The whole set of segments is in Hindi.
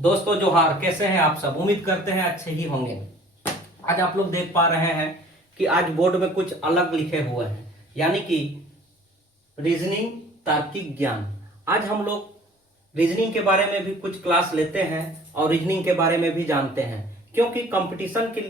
दोस्तों जोहार, कैसे हैं आप सब। उम्मीद करते हैं अच्छे ही होंगे। आज आप लोग देख पा रहे हैं कि आज बोर्ड में कुछ अलग लिखे हुए हैं, यानी कि रीजनिंग, तार्किक ज्ञान। आज हम लोग रीजनिंग के बारे में भी कुछ क्लास लेते हैं और रीजनिंग के बारे में भी जानते हैं, क्योंकि कंपटीशन की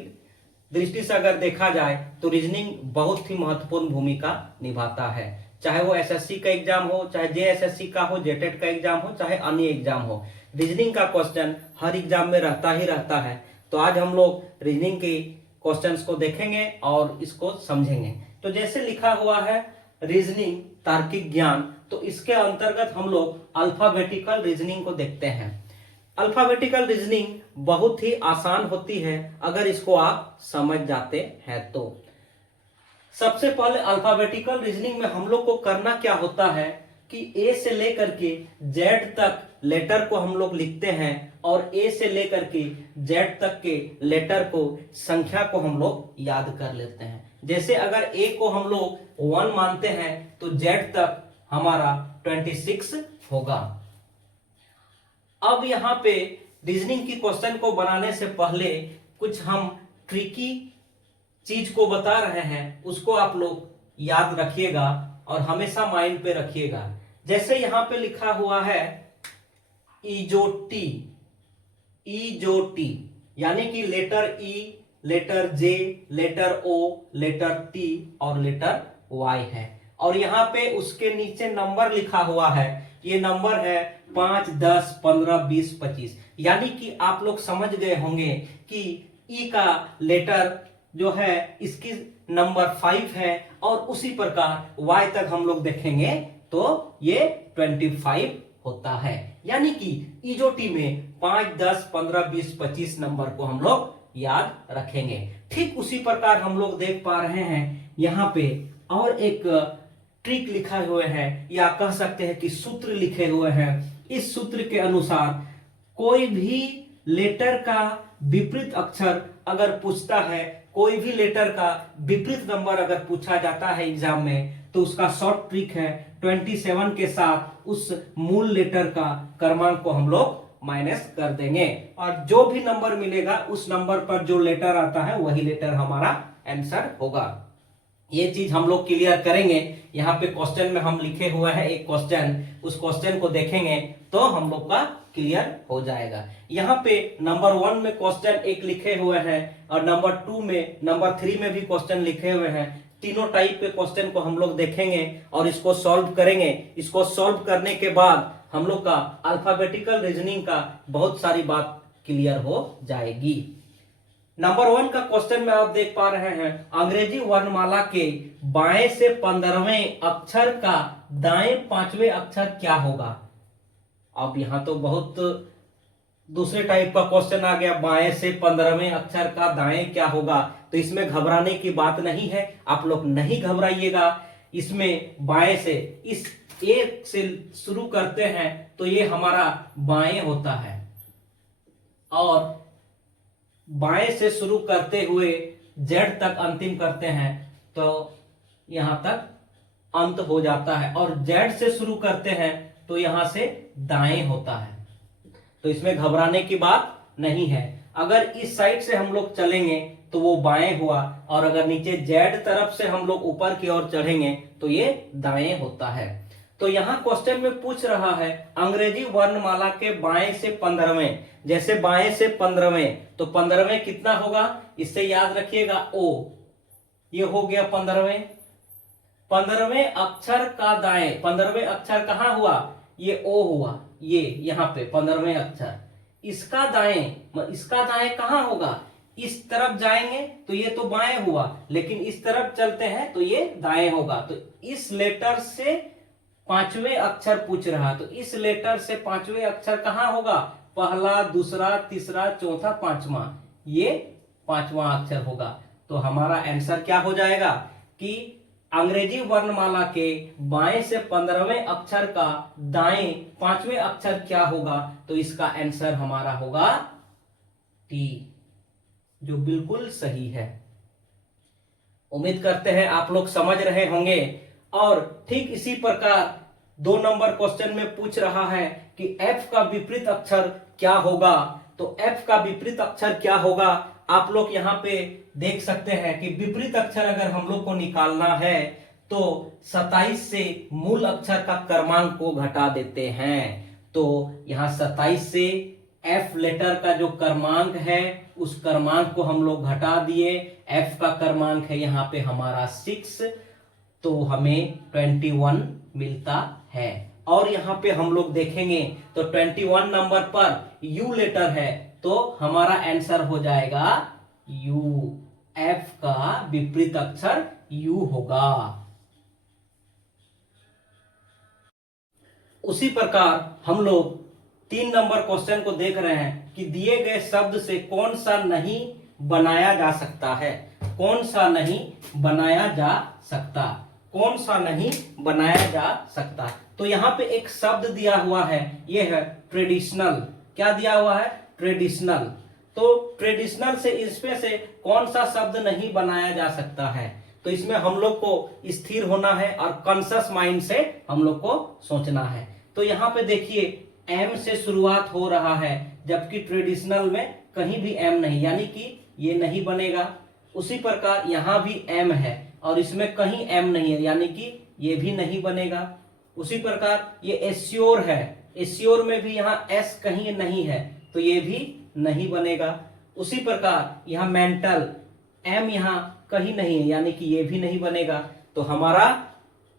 दृष्टि से अगर देखा जाए तो रीजनिंग बहुत ही महत्वपूर्ण भूमिका निभाता है। चाहे वो एसएससी का एग्जाम हो, चाहे जेएसएससी का हो, जेटेट का एग्जाम हो, चाहे अन्य एग्जाम हो, रीजनिंग का क्वेश्चन हर एग्जाम में रहता ही रहता है। तो आज हम लोग रीजनिंग के क्वेश्चंस को देखेंगे और इसको समझेंगे। तो जैसे लिखा हुआ है रीजनिंग तार्किक ज्ञान, तो इसके अंतर्गत हम लोग अल्फाबेटिकल रीजनिंग को देखते हैं। अल्फाबेटिकल रीजनिंग बहुत ही आसान होती है अगर इसको आप समझ जाते हैं तो। सबसे पहले अल्फाबेटिकल रीजनिंग में हम लोग को करना क्या होता है कि ए से लेकर के जेड तक लेटर को हम लोग लिखते हैं और ए से लेकर के जेड तक के लेटर को, संख्या को हम लोग याद कर लेते हैं। जैसे अगर ए को हम लोग 1 मानते हैं तो जेड तक हमारा 26 होगा। अब यहाँ पे रीजनिंग की क्वेश्चन को बनाने से पहले कुछ हम ट्रिकी चीज को बता रहे हैं, उसको आप लोग याद रखिएगा और हमेशा माइंड पे रखिएगा। जैसे यहाँ पे लिखा हुआ है इजोटी, इजोटी यानी कि लेटर ई, लेटर जे, लेटर ओ, लेटर टी और लेटर वाई है। और यहाँ पे उसके नीचे नंबर लिखा हुआ है, ये नंबर है 5, 10, 15, 20, 25। यानी कि आप लोग समझ गए होंगे कि ई का लेटर जो है इसकी नंबर 5 है और उसी प्रकार y तक हम लोग देखेंगे तो ये 25 होता है। यानी कि इजोटी में 5, 10, 15, 20, 25 नंबर को हम लोग याद रखेंगे। ठीक उसी प्रकार हम लोग देख पा रहे हैं यहाँ पे और एक ट्रिक लिखा हुआ है, या कह सकते हैं कि सूत्र लिखे हुए हैं। इस सूत्र के अनुसार कोई भी लेटर का विपरीत अक्षर अगर पूछता है, कोई भी लेटर का विपरीत नंबर अगर पूछा जाता है एग्जाम में, तो उसका शॉर्ट ट्रिक है 27 के साथ उस मूल लेटर का क्रमांक को हम लोग माइनस कर देंगे और जो भी नंबर मिलेगा उस नंबर पर जो लेटर आता है वही लेटर हमारा आंसर होगा। ये चीज हम लोग क्लियर करेंगे। यहाँ पे क्वेश्चन में हम लिखे हुए हैं एक क्वेश्चन, उस क्वेश्चन को देखेंगे तो हम लोग का क्लियर हो जाएगा। यहाँ पे नंबर 1 में क्वेश्चन एक लिखे हुए हैं और नंबर 2 में, नंबर 3 में भी क्वेश्चन लिखे हुए हैं। तीनों टाइप के क्वेश्चन को हम लोग देखेंगे और इसको सॉल्व करेंगे। इसको सॉल्व करने के बाद हम लोग का अल्फाबेटिकल रीजनिंग का बहुत सारी बात क्लियर हो जाएगी। नंबर 1 का क्वेश्चन में आप देख पा रहे हैं, अंग्रेजी वर्णमाला के बाएं से 15वें अक्षर का दाएं 5वें अक्षर क्या होगा। अब यहां तो बहुत दूसरे टाइप का क्वेश्चन आ गया, बाएं से 15वें अक्षर का दाएं क्या होगा। तो इसमें घबराने की बात नहीं है, आप लोग नहीं घबराइएगा। इसमें बाएं से, इस एक से शुरू करते हैं तो ये हमारा बाएं होता है और बाएं से शुरू करते हुए जेड तक अंतिम करते हैं तो यहां तक अंत हो जाता है और जेड से शुरू करते हैं तो यहां से दाएं होता है। तो इसमें घबराने की बात नहीं है। अगर इस साइड से हम लोग चलेंगे तो वो बाएं हुआ और अगर नीचे जेड तरफ से हम लोग ऊपर की ओर चढ़ेंगे तो ये दाएं होता है। तो यहाँ क्वेश्चन में पूछ रहा है अंग्रेजी वर्णमाला के बाएं से 15वें, जैसे बाएं से 15वें तो 15वें कितना होगा, इससे याद रखिएगा ओ, ये हो गया 15वें। 15वें अक्षर का दाएं, 15वें अक्षर कहाँ हुआ, ये ओ हुआ, ये यहाँ पे 15वें अक्षर। इसका दाएं कहाँ होगा, इस तरफ जाएंगे तो ये तो बाएं हुआ, लेकिन इस तरफ चलते हैं तो ये दाएं होगा। तो इस लेटर से 5वें अक्षर पूछ रहा, तो इस लेटर से 5वें अक्षर कहाँ होगा, पहला, दूसरा, तीसरा, चौथा, 5वां, ये 5वां अक्षर होगा। तो हमारा आंसर क्या हो जाएगा कि अंग्रेजी वर्णमाला के बाएं से 15वें अक्षर का दाएं 5वें अक्षर क्या होगा, तो इसका आंसर हमारा होगा टी, जो बिल्कुल सही है। उम्मीद करते हैं आप लोग समझ रहे होंगे। और ठीक इसी प्रकार 2 नंबर क्वेश्चन में पूछ रहा है कि एफ का विपरीत अक्षर क्या होगा, तो F का विपरीत अक्षर क्या होगा आप लोग यहाँ पे देख सकते हैं कि विपरीत अक्षर अगर हम लोग को निकालना है तो 27 से मूल अक्षर का क्रमांक को घटा देते हैं। तो यहाँ 27 से F लेटर का जो क्रमांक है उस क्रमांक को हम लोग घटा दिए। F का क्रमांक है यहाँ पे हमारा 6, तो हमें 21 मिलता है। और यहाँ पे हम लोग देखेंगे तो 21 नंबर पर U लेटर है, तो हमारा आंसर हो जाएगा U। F का विपरीत अक्षर U होगा। उसी प्रकार हम लोग 3 नंबर क्वेश्चन को देख रहे हैं कि दिए गए शब्द से कौन सा नहीं बनाया जा सकता है, कौन सा नहीं बनाया जा सकता, कौन सा नहीं बनाया जा सकता। तो यहाँ पे एक शब्द दिया हुआ है, ये है ट्रेडिशनल। क्या दिया हुआ है? ट्रेडिशनल। तो ट्रेडिशनल से इसमें से कौन सा शब्द नहीं बनाया जा सकता है, तो इसमें हम लोग को स्थिर होना है और कॉन्शियस माइंड से हम लोग को सोचना है। तो यहाँ पे देखिए एम से शुरुआत हो रहा है, जबकि ट्रेडिशनल में कहीं भी एम नहीं, यानी कि ये नहीं बनेगा। उसी प्रकार यहाँ भी एम है और इसमें कहीं एम नहीं है, यानी कि ये भी नहीं बनेगा। उसी प्रकार ये एश्योर है, एश्योर में भी यहाँ एस कहीं नहीं है, तो ये भी नहीं बनेगा। उसी प्रकार यहाँ मेंटल, एम यहाँ कहीं नहीं है, यानी कि ये भी नहीं बनेगा। तो हमारा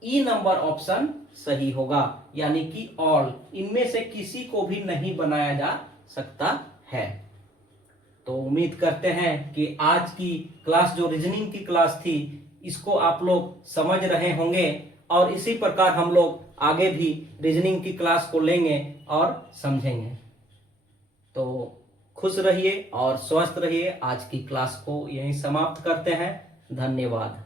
ई नंबर ऑप्शन सही होगा, यानी कि ऑल, इनमें से किसी को भी नहीं बनाया जा सकता है। तो उम्मीद करते हैं कि आज की क्लास जो रीजनिंग की क्लास थी इसको आप लोग समझ रहे होंगे, और इसी प्रकार हम लोग आगे भी रीजनिंग की क्लास को लेंगे और समझेंगे। तो खुश रहिए और स्वस्थ रहिए। आज की क्लास को यहीं समाप्त करते हैं। धन्यवाद।